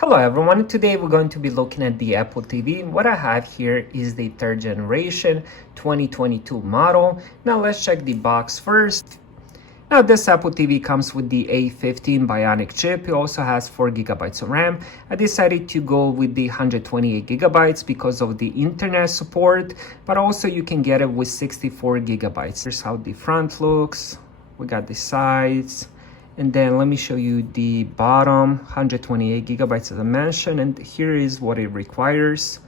Hello everyone, today we're going to be looking at the Apple TV. What I have here is the third generation 2022 model. Now let's check the box first. Now this Apple TV comes with the A15 Bionic chip. It also has 4 gigabytes of RAM. I decided to go with the 128 gigabytes because of the internet support, but also you can get it with 64 gigabytes. Here's how the front looks. We got the sides. And then let me show you the bottom, 128 gigabytes as I mentioned, and here is what it requires.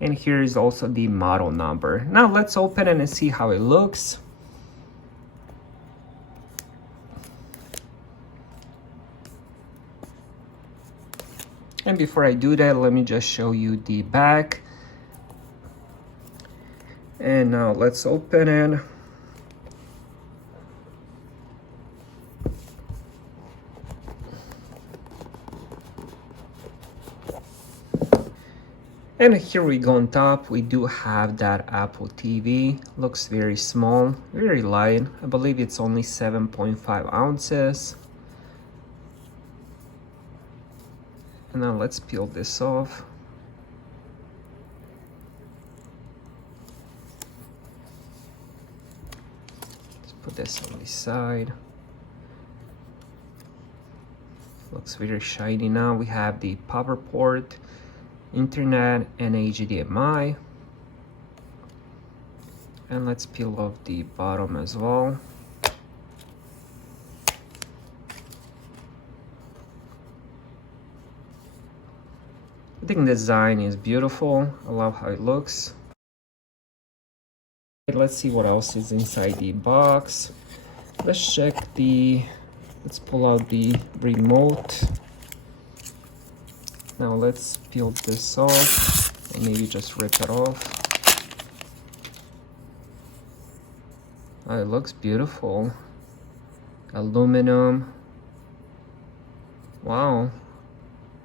And here is also the model number. Now let's open it and see how it looks. And before I do that, let me just show you the back. And now let's open it. And here we go on top, we do have that Apple TV. Looks very small, very light. I believe it's only 7.5 ounces. And now let's peel this off. Let's put this on the side. Looks very shiny now. We have the power port, internet, and HDMI. And let's peel off the bottom as well. I think the design is beautiful. I love how it looks. Let's see what else is inside the box. Let's pull out the remote. Now let's peel this off and maybe just rip it off. Oh, it looks beautiful. Aluminum. Wow.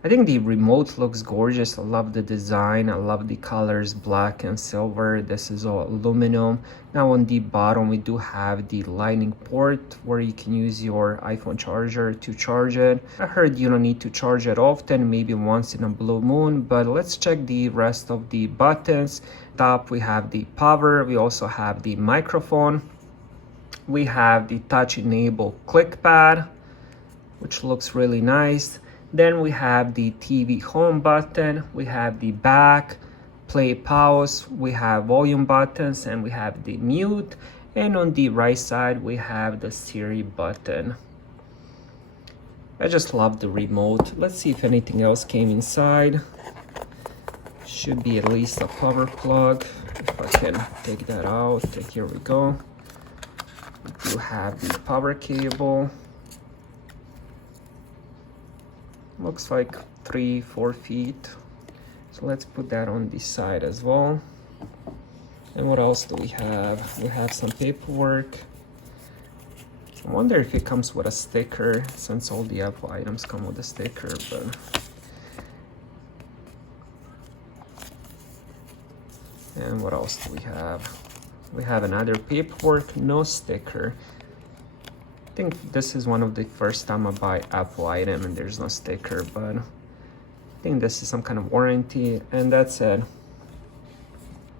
I think the remote looks gorgeous. I love the design. I love the colors, black and silver. This is all aluminum. Now on the bottom, we do have the lightning port where you can use your iPhone charger to charge it. I heard you don't need to charge it often, maybe once in a blue moon, but let's check the rest of the buttons. Top, we have the power. We also have the microphone. We have the touch enable click pad, which looks really nice. Then we have the TV home button, we have the back, play, pause, we have volume buttons, and we have the mute. And on the right side, we have the Siri button. I just love the remote. Let's see if anything else came inside. Should be at least a power plug. If I can take that out, here we go. We do have the power cable. Looks like 3-4 feet. So let's put that on the side as well. And what else do we have? We have some paperwork. I wonder if it comes with a sticker, since all the Apple items come with a sticker, but and what else do we have? We have another paperwork, no sticker. I think this is one of the first time I buy Apple item and there's no sticker, but I think this is some kind of warranty, and that's it.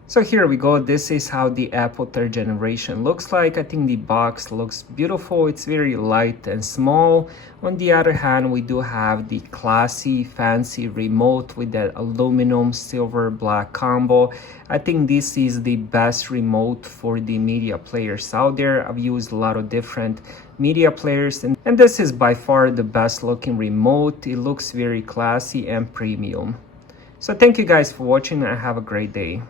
So here we go. This is how the Apple third generation looks like. I think the box looks beautiful. It's very light and small. On the other hand, we do have the classy, fancy remote with that aluminum silver black combo. I think this is the best remote for the media players out there. I've used a lot of different media players, and this is by far the best looking remote. It looks very classy and premium. So thank you guys for watching and have a great day.